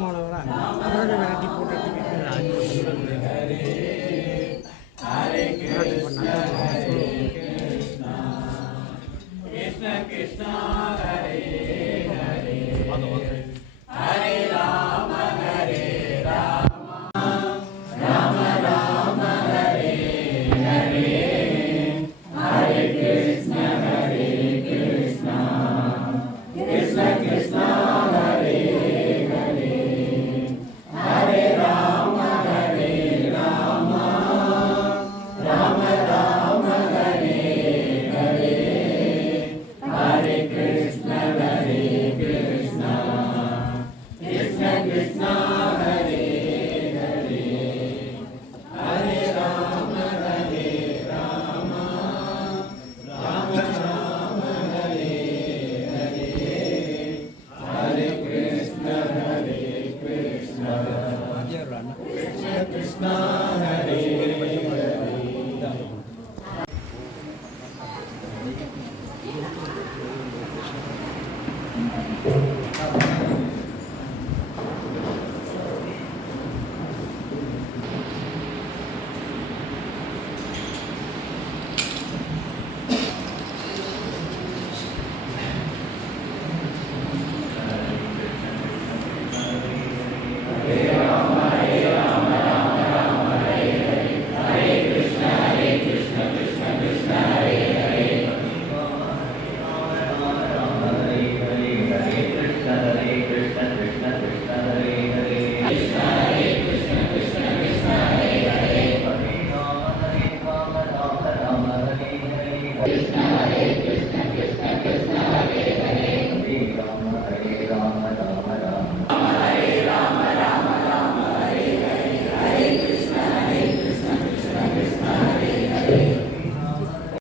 முக்கியமானவரா உலக விரட்டி போட்ட ticket Krishna Hare Krishna.